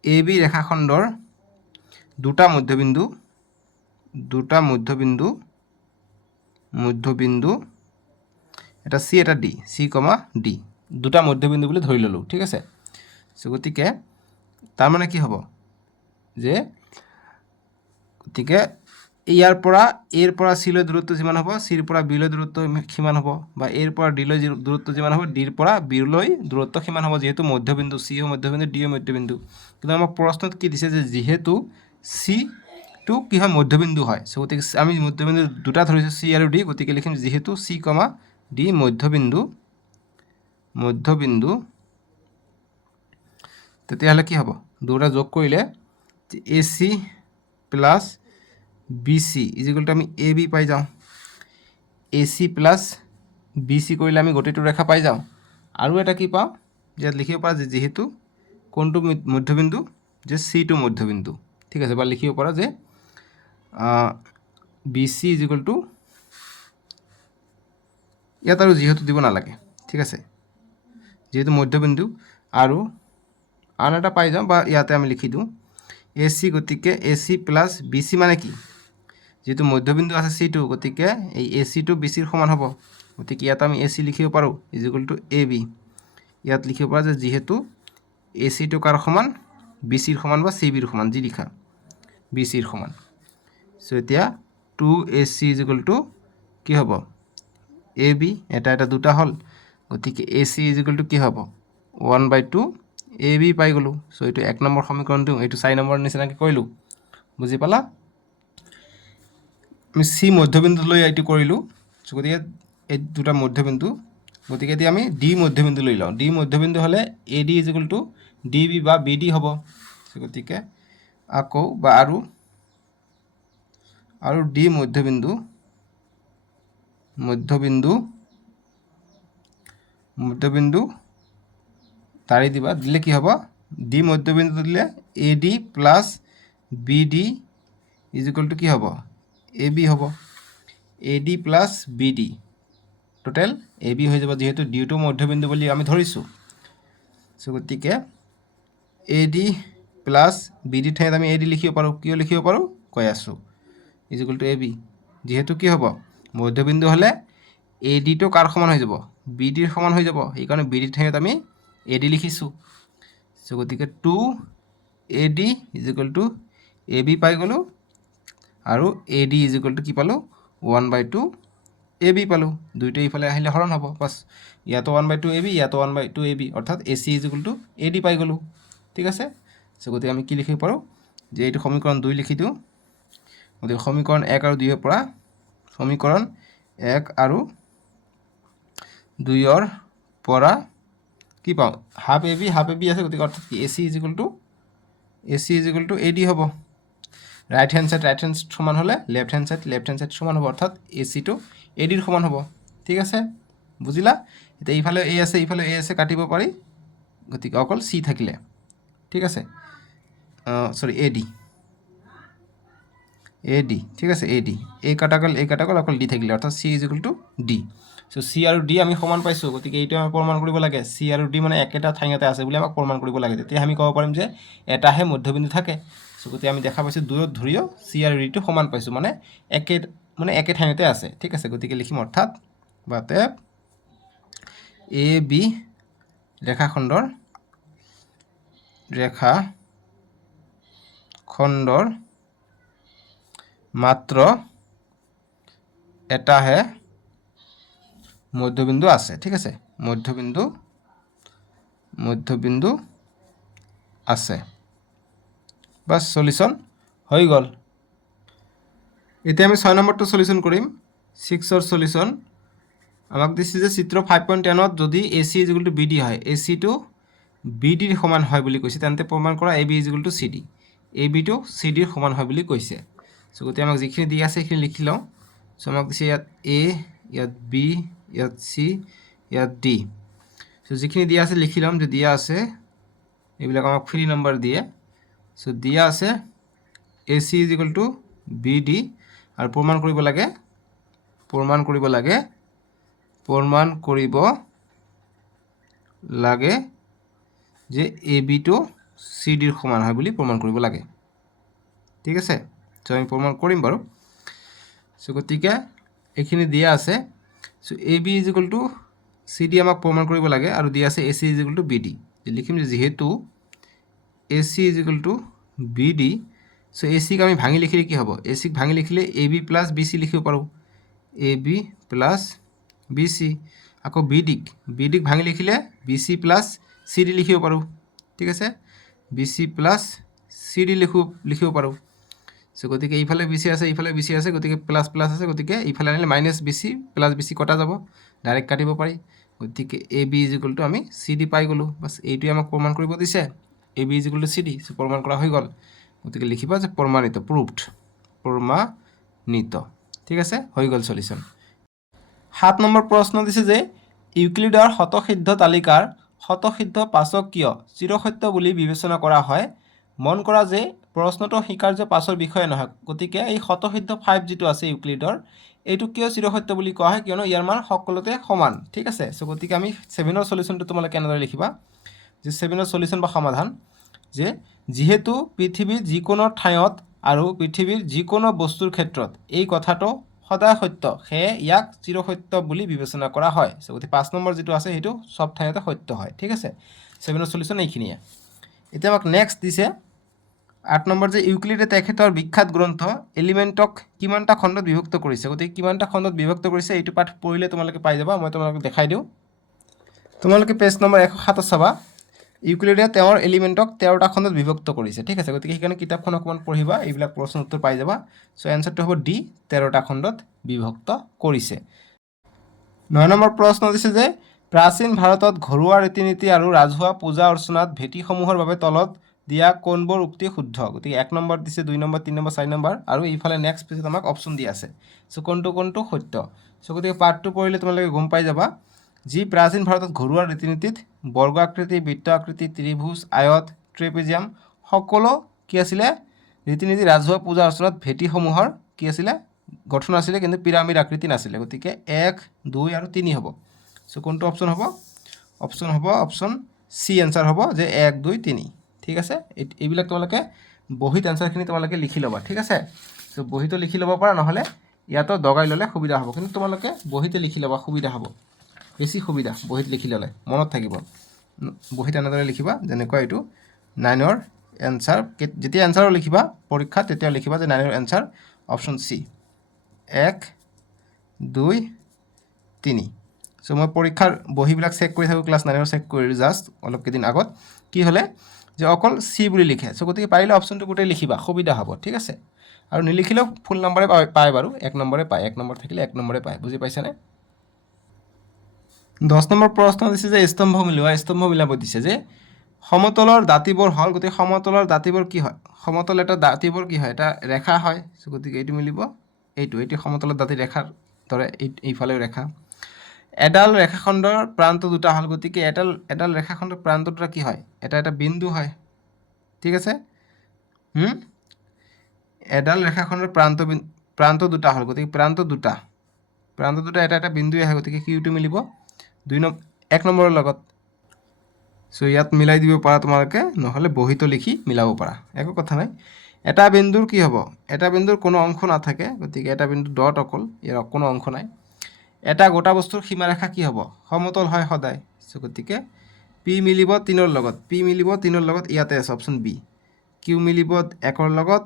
এ বি ৰেখাখণ্ডৰ দুটা মধ্যবিন্দু এটা চি এটা ডি, চি কমা ডি, দুটা মধ্যবিন্দু বুলি ধৰি ল'লোঁ, ঠিক আছে। চ' গতিকে তাৰমানে কি হ'ব, যে গতিকে ইয়াৰ পৰা এৰ পৰা চিলৈ দূৰত্ব যিমান হ'ব, চিৰ পৰা বিলৈ দূৰত্ব সিমান হ'ব, বা এৰ পৰা ডিলৈ দূৰত্ব যিমান হ'ব, ডিৰ পৰা বিলৈ দূৰত্ব সিমান হ'ব, যিহেতু মধ্যবিন্দু, চিও মধ্যবিন্দু, ডিও মধ্যবিন্দু। কিন্তু আমাক প্ৰশ্নত কি দিছে, যে যিহেতু চিটো কি হয় মধ্যবিন্দু হয়। চ' গতিকে আমি মধ্যবিন্দু দুটা ধৰিছোঁ, চি আৰু ডি, গতিকে লিখিম যিহেতু চি কমা ডি মধ্যবিন্দু, তেতিয়াহ'লে কি হ'ব, দুটা যোগ কৰিলে A C plus B C is equal to আমি এ বি পাই যাওঁ। A C plus B C কৰিলে আমি গোটেইটো ৰেখা পাই যাওঁ। আৰু এটা কি পাওঁ, ইয়াত লিখিব পাৰা যে যিহেতু কোনটো মধ্যবিন্দু, যে চিটো মধ্যবিন্দু, ঠিক আছে, বা লিখিব পাৰা যে B C is equal to, ইয়াত আৰু যিহেতু দিব নালাগে, ঠিক আছে, যিহেতু মধ্যবিন্দু। আৰু আন এটা পাই যাওঁ, বা ইয়াতে আমি লিখি দিওঁ AC গতিকে AC প্লাছ BC মানে কি যেহেতু মধ্যবিন্দু আছে C2 গতিকে এই AC2 BCৰ সমান হ'ব গতিকে ইয়াত আমি AC লিখিব পাৰোঁ ইকুৱেল টু AB ইয়াত লিখিব পৰা যে যেহেতু AC2 কাৰ সমান BCৰ সমান বা CBৰ সমান যি লিখা BCৰ সমান সো এতিয়া 2AC ইকুৱেল টু কি হ'ব AB এটা এটা দুটা হ'ল গতিকে AC ইকুৱেল টু কি হ'ব 1/2 AB পাই গ'লোঁ সো এইটো 1 নম্বৰ সমীকৰণটো এইটো 4 নম্বৰ নিচিনাকৈ কৰিলোঁ বুজি পালা আমি C মধ্যবিন্দু লৈ এইটো কৰিলোঁ সো গতিকে এই দুটা মধ্যবিন্দু গতিকে এতিয়া আমি D মধ্যবিন্দু লৈ লওঁ D মধ্যবিন্দু হ'লে AD ইকুৱেল টু DB বা BD হ'ব সো গতিকে আকৌ বা আৰু D মধ্যবিন্দু তাৰি দিবা দিলে কি হ'ব D মধ্যবিন্দু দিলে AD plus BD equal to কি হ'ব AB হ'ব AD plus BD total AB হৈ যাব যেহেতু D2 মধ্যবিন্দু বুলি আমি ধৰিছোঁ সো গতিকে AD প্লাছ BD ঠাইত আমি AD লিখিব পাৰোঁ কিয় লিখিব পাৰোঁ কৈ আছোঁ ইকুৱেল টু AB যেহেতু কি হ'ব মধ্যবিন্দু হ'লে AD টো কাৰ সমান হৈ যাব BD ৰ সমান হৈ যাব এইকাৰণে BD ঠাইত আমি AD লিখিছোঁ সো গতিকে 2AD ইকুৱেল টু AB পাই গ'লোঁ আৰু AD ইকুৱেল টু কি পালোঁ 1/2 AB পালোঁ দুইটা ইফালে আহিলে হৰণ হ'ব বাছ ইয়াতো 1/2 AB ইয়াতো 1/2 AB অৰ্থাৎ AC ইকুৱেল টু AD পাই গ'লোঁ ঠিক আছে সো গতিকে আমি কি লিখিব পাৰোঁ যে এইটো সমীকৰণ 2 লিখি দিওঁ গতিকে সমীকৰণ 1 আৰু 2 ৰ পৰা সমীকৰণ 1 আৰু 2 ৰ পৰা কি পাওঁ হাফ AB আছে গতিকে অৰ্থাৎ AC ইকুৱেল টু AD হ'ব ৰাইট হেণ্ড সাইড সমান হ'লে লেফট হেণ্ড সাইড সমান হ'ব অৰ্থাৎ AC টো AD ৰ সমান হ'ব ঠিক আছে বুজিলা এতিয়া ইফালে A আছে ইফালে A আছে কাটিব পাৰি গতিকে অকল C থাকিলে ঠিক আছে সৰি AD ঠিক আছে AD A কাটা গ'ল অকল D থাকিলে অৰ্থাৎ C equal to D so C আৰু D আমি সমান পাইছোঁ গতিকে এইটো আমি প্ৰমাণ কৰিব লাগে C আৰু D মানে একেটা ঠাইতে আছে বুলি আমাক প্ৰমাণ কৰিব লাগে তেতিয়া আমি ক'ব পাৰিম যে এটাহে মধ্যবিন্দু থাকে সো গতিকে আমি দেখা পাইছোঁ দূৰত ধৰিও C আৰু D টো সমান পাইছোঁ মানে একে ঠাইতে আছে ঠিক আছে গতিকে লিখিম অৰ্থাৎ বাতে AB ৰেখাখণ্ডৰ মাত্ৰ এটাহে মধ্যবিন্দু আছে ঠিক আছে মধ্যবিন্দু আছে বাস সলিউশন হৈ গ'ল এতিয়া আমি 6 নম্বৰটো সলিউশন কৰিম 6 ৰ সলিউশন আমাক দিছে যে চিত্ৰ 5.10 ত যদি AC ইকুৱেল টু BD হয় AC টো BD ৰ সমান হয় বুলি কৈছে তেন্তে প্ৰমাণ কৰা AB equal to CD AB টো CD ৰ সমান হয় বুলি কৈছে সো গতি আমাক যিখিনি দিয়া আছে সেইখিনি লিখি লওঁ সো আমাক দিছে ইয়াত A ইয়াত B ইয়াত C ইয়াত D সো যিখিনি দিয়া আছে লিখি লম যে দিয়া আছে এইবিলাক আমাক ফ্ৰী নম্বৰ দিয়ে সো দিয়া আছে AC ইকুৱেল টু BD আৰু প্ৰমাণ কৰিব লাগে যে AB টো CD ৰ সমান হয় বুলি প্ৰমাণ কৰিব লাগে ঠিক আছে সো আমি প্ৰমাণ কৰিম বাৰু সো গতিকে এইখিনি দিয়া আছে so AB equal to CD আমাক প্ৰমাণ কৰিব লাগে আৰু দিয়া আছে AC ইকুৱেল টু BD লিখিম যে যেহেতু AC equal to BD so AC ক আমি ভাঙি লিখিলে কি হ'ব AC ক ভাঙি লিখিলে AB প্লাছ BC লিখিব পাৰোঁ AB প্লাছ BC আকৌ BD ক ভাঙি লিখিলে BC প্লাছ CD লিখিব পাৰোঁ ঠিক আছে BC প্লাছ CD লিখিব পাৰোঁ সো গতিকে এইফালে BC আছে এইফালে BC আছে গতিকে প্লাছ আছে গতিকে এইফালে আনিলে মাইনাছ BC প্লাছ BC কটা যাব ডাইৰেক্ট কাটিব পাৰি গতিকে AB ইকুৱেল টু আমি CD পাই গ'লোঁ বাছ এইটোৱে আমাক প্ৰমাণ কৰিব দিছে AB equal to CD so প্ৰমাণ কৰা হৈ গ'ল গতিকে লিখিবা যে প্ৰমাণিত ঠিক আছে হৈ গ'ল সলিউশন 7 নম্বৰ প্ৰশ্ন দিছে যে ইউক্লিডৰ শতসিদ্ধ তালিকাৰ শতসিদ্ধ 5ক কিয় চিৰসত্য বুলি বিবেচনা কৰা হয় মন কৰা যে প্ৰশ্নটো স্বীকাৰ্য 5ৰ বিষয়ে নহয় গতিকে এই শতসিদ্ধ 5 যেটো আছে ইউক্লিডৰ এইটো কিয় চিৰসত্য বুলি কোৱা হয় কিয়নো ইয়াৰ মান সকলোতে সমান ঠিক আছে সো গতিকে আমি 7ৰ সলিউশনটো তোমালোকে কেনেদৰে লিখিবা যে 7ৰ সলিউশন বা সমাধান যে যিহেতু পৃথিৱীৰ যিকোনো ঠাইত আৰু পৃথিৱীৰ যিকোনো বস্তুৰ ক্ষেত্ৰত এই কথাটো সদায় সত্য, সেয়ে ইয়াক চিৰসত্য বুলি বিবেচনা কৰা হয়। চ' গতিকে 5 নম্বৰ যিটো আছে সেইটো চব ঠাইতে সত্য হয়। ঠিক আছে, 7ৰ সলিউশ্যন এইখিনিয়ে। এতিয়া আমাক নেক্সট দিছে 8 নম্বৰ যে ইউক্লিডে তেখেতৰ বিখ্যাত গ্ৰন্থ এলিমেণ্টক কিমানটা খণ্ডত বিভক্ত কৰিছে। গতিকে কিমানটা খণ্ডত বিভক্ত কৰিছে এইটো পাঠ পঢ়িলে তোমালোকে পাই যাবা। মই তোমালোকক দেখাই দিওঁ। তোমালোকে পেজ নম্বৰ 107 চাবা। ইউক্লিডে তেওঁৰ এলিমেণ্টক 13টা খণ্ডত বিভক্ত কৰিছে। ঠিক আছে, গতিকে সেইকাৰণে কিতাপখন অকণমান পঢ়িবা, এইবিলাক প্ৰশ্ন উত্তৰ পাই যাবা। চ' এনচাৰটো হ'ব ডি, 13টা খণ্ডত বিভক্ত কৰিছে। 9 নম্বৰ প্ৰশ্ন দিছে যে প্ৰাচীন ভাৰতত ঘৰুৱা ৰীতি নীতি আৰু ৰাজহুৱা পূজা অৰ্চনাত ভেটিসমূহৰ বাবে তলত দিয়া কোনবোৰ উক্তি শুদ্ধ। গতিকে 1 নম্বৰ দিছে, 2 নম্বৰ, 3 নম্বৰ, 4 নম্বৰ আৰু এইফালে নেক্সট পেজত আমাক অপশ্যন দিয়া আছে। চ' কোনটো সত্য। চ' গতিকে পাৰ্টটো পঢ়িলে তোমালোকে গম পাই যাবা। যি প্ৰাচীন ভাৰতত ঘৰুৱা ৰীতি নীতিত বৰ্গ আকৃতি, বৃত্ত আকৃতি, ত্ৰিভুজ, আয়ত, ট্ৰেপিজিয়াম সকলো কি আছিলে ৰীতি নীতি ৰাজহুৱা পূজা অৰ্চনাত ভেটিসমূহৰ কি আছিলে গঠন আছিলে, কিন্তু পিৰামিড আকৃতি নাছিলে। গতিকে 1, 2 আৰু 3 হ'ব। চ' কোনটো অপশ্যন হ'ব? অপশ্যন হ'ব অপশ্যন চি, এনচাৰ হ'ব যে 1, 2, 3। ঠিক আছে, এইবিলাক তোমালোকে বহীত এনচাৰখিনি তোমালোকে লিখি ল'বা। ঠিক আছে, চ' বহীতো লিখি ল'ব পাৰা, নহ'লে ইয়াতো দগাই ল'লে সুবিধা হ'ব, কিন্তু তোমালোকে বহীতে লিখি ল'বা, সুবিধা হ'ব, বেছি সুবিধা বহীত লিখি ল'লে, মনত থাকিব। বহীত এনেদৰে লিখিবা, যেনেকুৱা এইটো 9ৰ এনচাৰ। যেতিয়া এনচাৰো লিখিবা পৰীক্ষাত তেতিয়া লিখিবা যে 9ৰ এনচাৰ অপশ্যন চি, 1, 2, 3। চ' মই পৰীক্ষাৰ বহীবিলাক চেক কৰি থাকোঁ, ক্লাছ 9ৰ চেক কৰিলোঁ জাষ্ট অলপ কেইদিন আগত। কি হ'লে যে অকল চি বুলি লিখে। চ' গতিকে পাৰিলে অপশ্যনটো গোটেই লিখিবা, সুবিধা হ'ব। ঠিক আছে, আৰু নিলিখিলেও ফুল নম্বৰে পায় বাৰু, 1 নম্বৰে পায়, 1 নম্বৰ থাকিলে 1 নম্বৰে পায়। বুজি পাইছানে? 10 নম্বৰ প্ৰশ্ন দিছে যে স্তম্ভ মিলাব দিছে যে সমতলৰ দাঁতিবোৰ হ'ল। গতিকে সমতলৰ দাঁতিবোৰ কি হয়? সমতল এটা দাঁতিবোৰ কি হয়? এটা ৰেখা হয়। চ' গতিকে এইটো মিলিব, এইটো সমতলৰ দাঁতি ৰেখাৰ দৰে, এইফালেও ৰেখা। এডাল ৰেখাখণ্ডৰ প্ৰান্ত দুটা হ'ল। গতিকে এডাল ৰেখাখণ্ডৰ প্ৰান্ত দুটা কি হয়? এটা বিন্দু হয়। ঠিক আছে, এডাল ৰেখাখণ্ডৰ প্ৰান্ত দুটা হ'ল। গতিকে প্ৰান্ত দুটা এটা বিন্দুৱে আহে। গতিকে কিউটো মিলিব 1 নম্বৰৰ লগত। চ' ইয়াত মিলাই দিব পাৰা তোমালোকে, নহ'লে বহীতো লিখি মিলাব পাৰা, একো কথা নাই। এটা বিন্দুৰ কি হ'ব? এটা বিন্দুৰ কোনো অংশ নাথাকে। গতিকে এটা বিন্দু ডট অকল, ইয়াৰ কোনো অংশ নাই। এটা গোটা বস্তুৰ সীমাৰেখা কি হ'ব? সমতল হয় সদায়। চ' গতিকে পি মিলিব 3ৰ লগত, ইয়াতে আছে অপশ্যন বি। কিউ মিলিব 1ৰ লগত,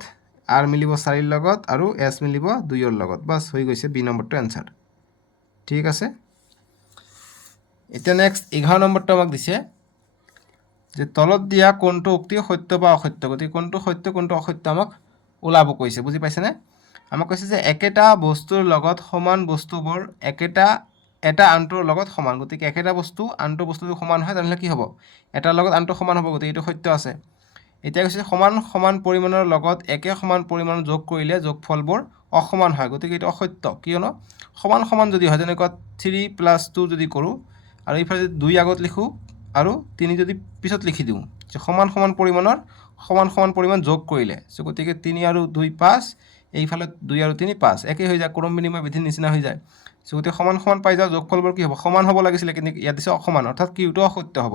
আৰ মিলিব 4ৰ লগত, আৰু এছ মিলিব 2ৰ লগত। বাছ হৈ গৈছে বি নম্বৰটো এনচাৰ। ঠিক আছে, এতিয়া নেক্সট 11 নম্বৰটো আমাক দিছে যে তলত দিয়া কোনটো উক্তি সত্য বা অসত্য। গতিকে কোনটো সত্য কোনটো অসত্য আমাক ওলাব কৈছে। বুজি পাইছেনে? আমাক কৈছে যে একেটা বস্তুৰ লগত সমান বস্তুবোৰ এটা আনটোৰ লগত সমান। গতিকে একেটা বস্তু আনটো বস্তুটো সমান হয়, তেনেহ'লে কি হ'ব? এটাৰ লগত আনটো সমান হ'ব। গতিকে এইটো সত্য আছে। এতিয়া কৈছে সমান পৰিমাণৰ লগত একে সমান পৰিমাণৰ যোগ কৰিলে যোগফলবোৰ অসমান হয়। গতিকে এইটো অসত্য, কিয়নো সমান যদি হয়, যেনেকুৱা 3 + 2 যদি কৰোঁ আৰু এইফালে যদি 2 আগত লিখোঁ আৰু 3 যদি পিছত লিখি দিওঁ, যে সমান পৰিমাণ যোগ কৰিলে। চ' গতিকে 3 আৰু 2 5, এইফালে 2 আৰু 3 5, একেই হৈ যায়, ক্ৰম বিনিময় বিধিৰ নিচিনা হৈ যায়। চ' গতিকে সমান পাই যাওঁ, যোগফলবোৰ কি হ'ব? সমান হ'ব লাগিছিলে, কিন্তু ইয়াত দিছে অসমান, অৰ্থাৎ কিউটো অসত্য হ'ব।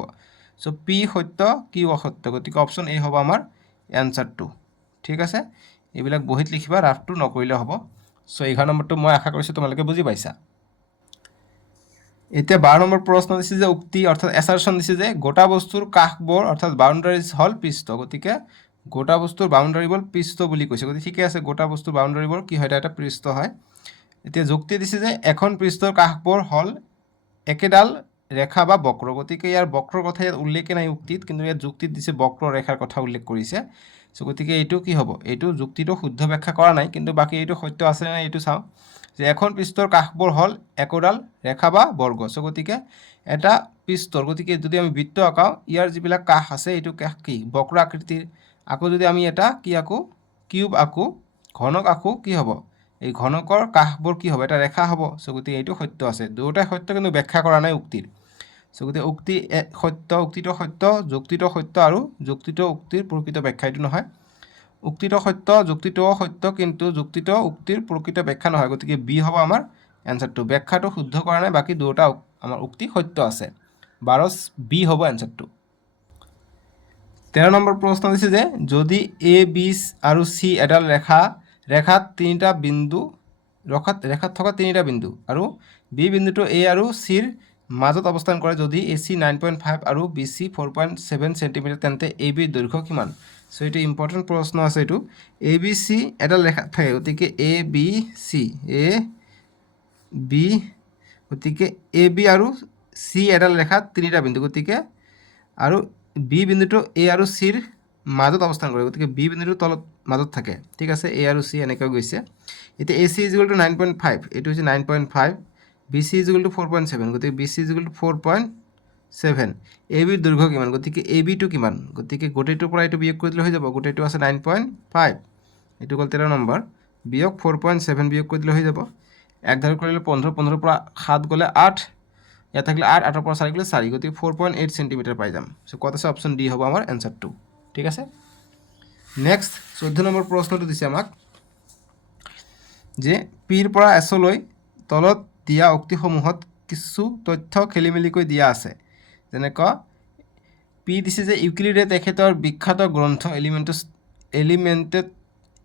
চ' পি সত্য, কিউ অসত্য। গতিকে অপশ্যন এ হ'ব আমাৰ এনচাৰটো। ঠিক আছে, এইবিলাক বহীত লিখিবা, ৰাফটো নকৰিলে হ'ব। চ' 11 নম্বৰটো মই আশা কৰিছোঁ তোমালোকে বুজি পাইছা। এতিয়া 12 নম্বৰ প্ৰশ্ন দিছে যে উক্তি অৰ্থাৎ এছাৰশ্যন দিছে যে গোটা বস্তুৰ কাষবোৰ অৰ্থাৎ বাউণ্ডাৰীজ হ'ল পৃষ্ঠ। গতিকে গোটা বস্তুৰ বাউণ্ডাৰীবোৰ পৃষ্ঠ বুলি কৈছে। গতিকে ঠিকে আছে, গোটা বস্তুৰ বাউণ্ডাৰীবোৰ কি হয়? এটা পৃষ্ঠ হয়। এতিয়া যুক্তি দিছে যে এখন পৃষ্ঠৰ কাষবোৰ হ'ল একেডাল ৰেখা বা বক্ৰ। গতিকে ইয়াৰ বক্ৰৰ কথা ইয়াত উল্লেখে নাই উক্তিত, কিন্তু ইয়াত যুক্তিত দিছে বক্ৰ ৰেখাৰ কথা উল্লেখ কৰিছে। চ' গতিকে এইটো কি হ'ব? এইটো যুক্তিটো শুদ্ধ ব্যাখ্যা কৰা নাই, কিন্তু বাকী এইটো সত্য আছে নে নাই এইটো চাওঁ। যে এখন পৃষ্ঠৰ কাষবোৰ হ'ল একোডাল ৰেখা বা বৰ্গ। চ' গতিকে এটা পৃষ্ঠৰ, গতিকে যদি আমি বৃত্ত আঁকাওঁ, ইয়াৰ যিবিলাক কাষ আছে এইটো কাষ কি? বক্ৰ আকৃতিৰ। আকৌ যদি আমি এটা কি আঁকো? কিউব আঁকো, ঘনক আঁকো, কি হ'ব? এই ঘনকৰ কাষবোৰ কি হ'ব? এটা ৰেখা হ'ব। চ' গতিকে এইটো সত্য আছে। দুয়োটাই সত্য, কিন্তু ব্যাখ্যা কৰা নাই উক্তিৰ। চ' গতিকে উক্তি সত্য, উক্তিটো সত্য, যুক্তিটো সত্য, আৰু যুক্তিটো উক্তিৰ প্ৰকৃত ব্যাখ্যা এইটো নহয়। উক্তিটো সত্য, যুক্তিটোও সত্য, কিন্তু যুক্তিটো উক্তিৰ প্ৰকৃত ব্যাখ্যা নহয়। গতিকে বি হ'ব আমাৰ এনচাৰটো। ব্যাখ্যাটো শুদ্ধ কৰা নাই, বাকী দুয়োটা আমাৰ উক্তি সত্য আছে। 12 বি হ'ব এনচাৰটো। 13 নম্বৰ প্ৰশ্ন দিছে যে যদি এ বি আৰু চি এডাল ৰেখাত তিনিটা বিন্দু ৰেখাত থকা তিনিটা বিন্দু আৰু বি বিন্দুটো এ আৰু চিৰ মাজত অৱস্থান কৰে যদি এ চি 9.5 আৰু বি চি 4.7 সেন্টিমিটাৰ তেন্তে এ বিৰ দৈৰ্ঘ্য কিমান সো এইটো ইম্পৰ্টেণ্ট প্ৰশ্ন আছে এইটো এ বি চি এডাল ৰেখাত থাকে গতিকে এ বি চি গতিকে এ বি আৰু চি এডাল ৰেখাত তিনিটা বিন্দু গতিকে আৰু বি বিন্দুটো এ আৰু চিৰ মাজত অৱস্থান কৰে গতিকে বি বিন্দুটো তলত মাজত থাকে ঠিক আছে এ আৰু চি এনেকৈ গৈছে এতিয়া A C is equal to 9.5 এইটো হৈছে 9.5 B C is equal to 4.7 গতিকে B C is equal to 4.7 A বিৰ দৈৰ্ঘ্য কিমান গতিকে এ বিটো কিমান গতিকে গোটেইটোৰ পৰা এইটো বিয়োগ কৰি দিলে হৈ যাব গোটেইটো আছে 9.5 এইটো হ'ল 13 নম্বৰ বিয়োগ 4.7 বিয়োগ কৰি দিলে হৈ যাব এক ধাৰ কৰিলে 15 15 পৰা 7 গ'লে 8 ইয়াত থাকিলে 8 8 পৰা 4 গ'লে 4 গতিকে 4.8 সেন্টিমিটাৰ পাই যাম সো কত আছে অপশন ডি হ'ব আমাৰ এনসাৰটো ঠিক আছে নেক্সট 14 নম্বৰ প্ৰশ্নটো দিছে আমাক যে পিৰ পৰা এছলৈ তলত দিয়া উক্তিসমূহত কিছু তথ্য খেলিমেলিকৈ দিয়া আছে যেনেকৈ পি দিছে যে ইউক্লিডে তেখেতৰ বিখ্যাত গ্ৰন্থ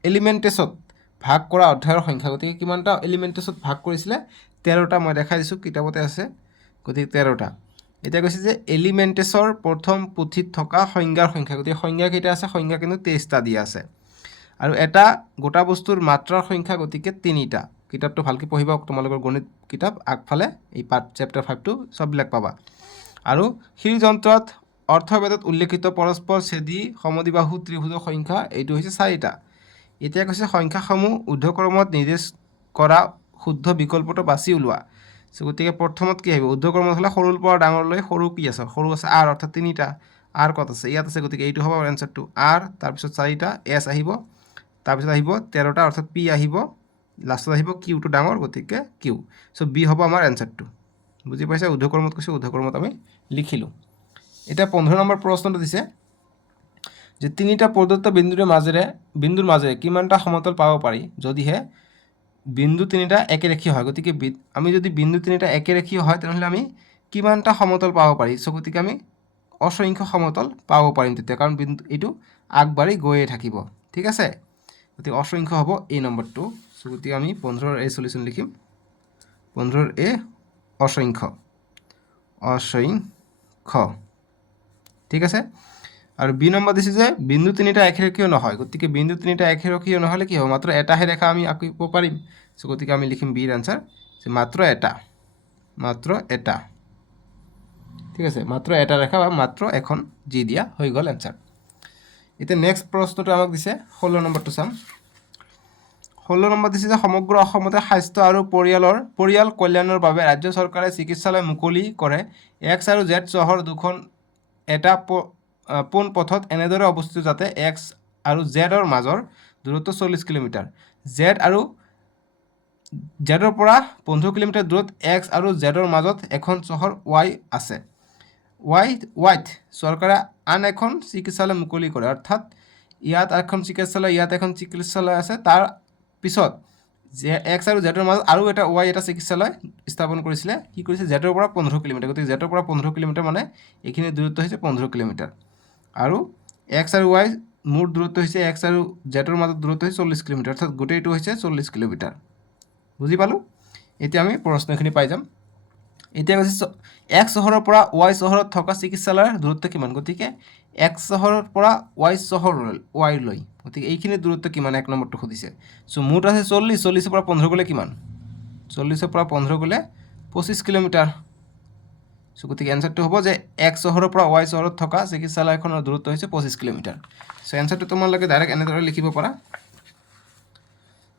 এলিমেন্টেছত ভাগ কৰা অধ্যায়ৰ সংখ্যা গতিকে কিমানটা এলিমেন্টেছত ভাগ কৰিছিলে 13টা মই দেখাই দিছোঁ কিতাপতে আছে গতিকে 13টা এতিয়া কৈছে যে এলিমেন্টেছৰ প্ৰথম পুথিত থকা সংজ্ঞাৰ সংখ্যা গতিকে সংজ্ঞা কেইটা আছে সংজ্ঞা কিন্তু 23টা দিয়া আছে আৰু এটা গোটা বস্তুৰ মাত্ৰাৰ সংখ্যা গতিকে 3টা কিতাপটো ভালকৈ পঢ়িবা তোমালোকৰ গণিত কিতাপ আগফালে এই পাৰ্ট চেপ্টাৰ 5 টো সববিলাক পাবা আৰু হৃদযন্ত্ৰত অৰ্থবেদত উল্লেখিত পৰস্পৰ ছেদি সমদ্বিবাহু ত্ৰিভুজৰ সংখ্যা এইটো হৈছে 4টা এতিয়া কৈছে সংখ্যাসমূহ ঊৰ্ধ্বক্ৰমত নিৰ্দেশ কৰা শুদ্ধ বিকল্পটো বাছি উলোৱা সো গতিকে প্ৰথমত কি আহিব ঊৰ্ধ্বক্ৰমত হলে সৰুৰ পৰা ডাঙৰলৈ সৰু কি আছে সৰু আছে r অৰ্থাৎ 3টা r কত আছে ইয়াত আছে গতিকে এইটো হ'ব এনসারটো r তাৰ পিছত 4টা s আহিব তাৰ পিছত আহিব 13টা অৰ্থাৎ p আহিব লাষ্টত আহিব q টো ডাঙৰ গতিকে q সো b হ'ব আমাৰ এনসাৰটো বুজি পাইছা ঊৰ্ধ্বক্ৰমত কৈছে ঊৰ্ধ্বক্ৰমত আমি লিখিলো এটা 15 নম্বৰ প্ৰশ্নটো দিছে যে তিনিটা প্ৰদত্ত বিন্দুৰ মাজেৰে কিমানটা সমতল পাব পাৰি যদিহে বিন্দু তিনিটা একেৰেখীয় হয় গতিকে আমি যদি বিন্দু তিনিটা একেৰেখীয় হয় তেনহলে আমি কিমানটা সমতল পাব পাৰি সো গতিকে আমি অসংখ্য সমতল পাব পাৰিম তেতিয়া কাৰণ বিন্দু এইটো আগবাঢ়ি গৈয়ে থাকিব ঠিক আছে গতিকে অসংখ্য হ'ব এই নম্বৰটো সো গতিকে আমি 15 এ সলিউশন লিখিম 15 এ অসংখ্য ঠিক আছে আৰু বি নম্বৰ দিছে যে বিন্দু তিনিটা একেৰেখীয় নহয় গতিকে বিন্দু তিনিটা একেৰেখীয় নহলে কি হ'ব মাত্ৰ এটাহে ৰেখা আমি আঁকিব পাৰিম সো গতিকে আমি লিখিম বিৰ আনসাৰ যে মাত্ৰ এটা ঠিক আছে মাত্ৰ এটা ৰেখা বা মাত্ৰ এখন জি দিয়া হৈ গ'ল আনসাৰ এতিয়া নেক্সট প্ৰশ্নটো আমাক দিছে 16 নম্বৰটো চাম 16 নম্বৰ দিছে যে সমগ্ৰ অসমতে স্বাস্থ্য আৰু পৰিয়াল কল্যাণৰ বাবে ৰাজ্য চৰকাৰে চিকিৎসালয় মুকলি কৰে এক্স আৰু জেড চহৰ দুখন এটা পোন পথত এনেদৰে অৱস্থিত যাতে এক্স আৰু জেডৰ মাজৰ দূৰত্ব 40 কিলোমিটাৰ জেডৰ পৰা 15 কিলোমিটাৰ দূৰত এক্স আৰু জেডৰ মাজত এখন চহৰ ৱাই আছে ৱাইত চৰকাৰে আন এখন চিকিৎসালয় মুকলি কৰে অৰ্থাৎ ইয়াত এখন চিকিৎসালয় আছে তাৰ পিছত যে এক্স আৰু জেডৰ মাজত আৰু এটা ৱাই এটা চিকিৎসালয় স্থাপন কৰিছিলে কি কৰিছে জেডৰ পৰা 15 কিলোমিটাৰ গতিকে জেডৰ পৰা 15 কিলোমিটাৰ মানে এইখিনি দূৰত্ব হৈছে 15 কিলোমিটাৰ আৰু এক্স আৰু ৱাই মূল দূৰত্ব হৈছে এক্স আৰু জেডৰ মাজত দূৰত্ব হৈছে 40 কিলোমিটাৰ অৰ্থাৎ গোটেইটো হৈছে 40 কিলোমিটাৰ বুজি পালো এতিয়া আমি প্ৰশ্নখিনি পাই যাম এতিয়া কৈছে এক্স চহৰৰ পৰা ৱাই চহৰত থকা চিকিৎসালয়ৰ দূৰত্ব কিমান গতিকে এক্স চহৰৰ পৰা ৱাই লৈ গতিকে এইখিনি দূৰত্ব কিমান এক নম্বৰটো সুধিছে সো মুঠ আছে 40 পৰা 15 গ'লে কিমান 40 পৰা 15 গ'লে 25 কিলোমিটাৰ সো গতিকে এনসাৰটো হ'ব যে এক্স চহৰৰ পৰা ৱাই চহৰত থকা চিকিৎসালয়খনৰ দূৰত্ব হৈছে 25 কিলোমিটাৰ সো এনসাৰটো তোমালোকে ডাইৰেক্ট এনেদৰে লিখিব পাৰা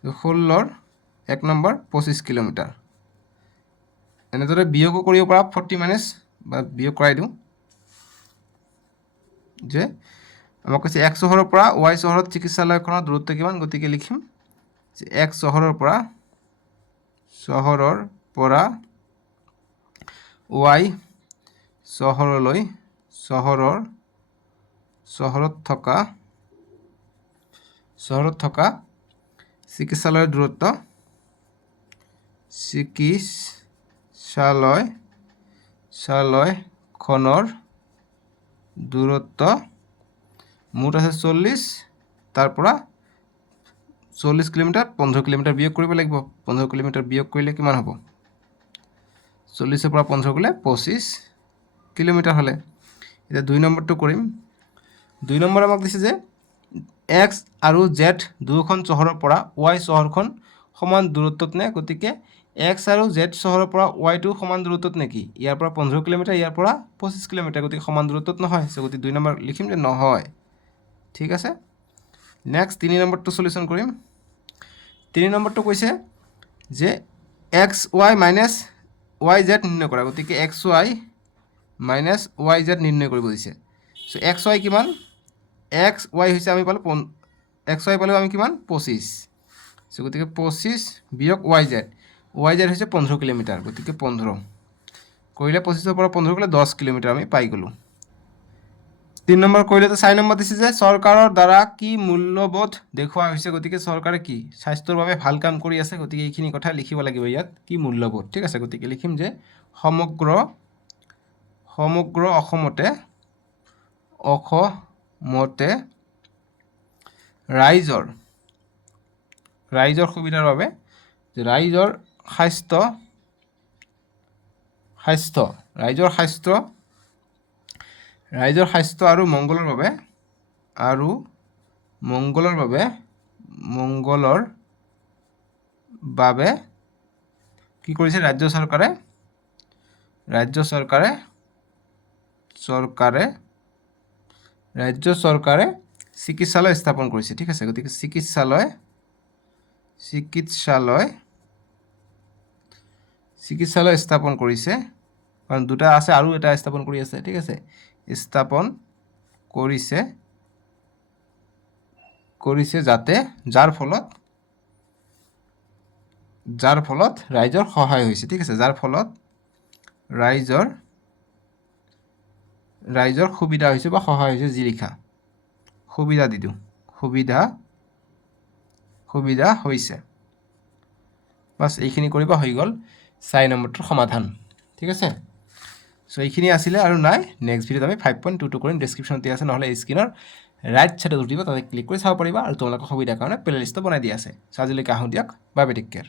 16 এক নম্বৰ 25 কিলোমিটাৰ এনেদৰে বিয়োগ কৰিব পৰা 40 মাইনাস বা বিয়োগ কৰাই দিওঁ যে আমাক কৈছে এক চহৰৰ পৰা ৱাই চহৰত চিকিৎসালয়খনৰ দূৰত্ব কিমান গতিকে লিখিম যে এক চহৰৰ পৰা ৱাই চহৰলৈ চহৰত থকা চিকিৎসালয়ৰ দূৰত্ব চিকিৎসালয়খনৰ দূৰত্ব মুঠ আছে 40 তাৰ পৰা 40 কিলোমিটাৰ 15 কিলোমিটাৰ বিয়োগ কৰিব লাগিব 15 কিলোমিটাৰ বিয়োগ কৰিলে কিমান হ'ব 40 পৰা 15 গ'লে 25 কিলোমিটাৰ হ'লে এতিয়া 2 নম্বৰটো কৰিম 2 নম্বৰ আমাক দিছে যে x আৰু z দুয়োখন চহৰৰ পৰা y চহৰখন সমান দূৰত্বত নে গতিকে x আৰু z চহৰৰ পৰা y টো সমান দূৰত্বত নেকি ইয়াৰ পৰা 15 কিলোমিটাৰ ইয়াৰ পৰা 25 কিলোমিটাৰ গতিকে সমান দূৰত্বত নহয় সো গতিকে 2 নম্বৰ লিখিম যে নহয় ঠিক আছে নেক্সট 3 নম্বৰটো সলিউশন কৰিম 3 নম্বৰটো কৈছে যে xy - yz নিৰ্ণয় কৰা গতিকে xy - yz নিৰ্ণয় কৰিব দিছে সো xy কিমান xy হৈছে আমি পালো xy পালো আমি কিমান 25 সো গতিকে 25 বিয়োগ yz হৈছে 15 কিলোমিটাৰ গতিকে 15 কৰিলে 25 পৰা 15 গ'লে 10 কিলোমিটাৰ আমি পাই গলো 3 নম্বৰ কৰিলে তো 4 নম্বৰ দিছে যে চৰকাৰৰ দ্বাৰা কি মূল্যবোধ দেখুওৱা হৈছে গতিকে চৰকাৰে কি স্বাস্থ্যৰ বাবে ভাল কাম কৰি আছে গতিকে এইখিনি কথা লিখিব লাগিব ইয়াত কি মূল্যবোধ ঠিক আছে গতিকে লিখিম যে সমগ্ৰ অসমতে ৰাইজৰ সুবিধাৰ বাবে যে ৰাইজৰ স্বাস্থ্য আৰু মংগলৰ বাবে কি কৰিছে ৰাজ্য চৰকাৰে চিকিৎসালয় স্থাপন কৰিছে ঠিক আছে গতিকে চিকিৎসালয় স্থাপন কৰিছে কাৰণ দুটা আছে আৰু এটা স্থাপন কৰি আছে ঠিক আছে স্থাপন কৰিছে যাতে যাৰ ফলত ৰাইজৰ সহায় হৈছে ঠিক আছে যাৰ ফলত ৰাইজৰ সুবিধা হৈছে বা সহায় হৈছে যি লিখা সুবিধা দি দিওঁ সুবিধা হৈছে বাস এইখিনি কৰিবা হৈ গ'ল 4 নম্বৰটোৰ সমাধান ঠিক আছে সো এইখিনি আছিলে আৰু নাই নেক্সট ভিডিঅ'ত আমি 5.22 কৰিম ডেসক্ৰিপচনত দিয়া আছে নহলে স্ক্ৰিনৰ ৰাইট সাইডত উঠিব তাতে ক্লিক কৰি চাব পাৰিবা আৰু তোমালোকৰ সুবিধাৰ কাৰণে প্লেলিষ্ট বনাই দিয়া আছে আজিলৈকে আহো দিয়ক বাই বাই টেক কেয়াৰ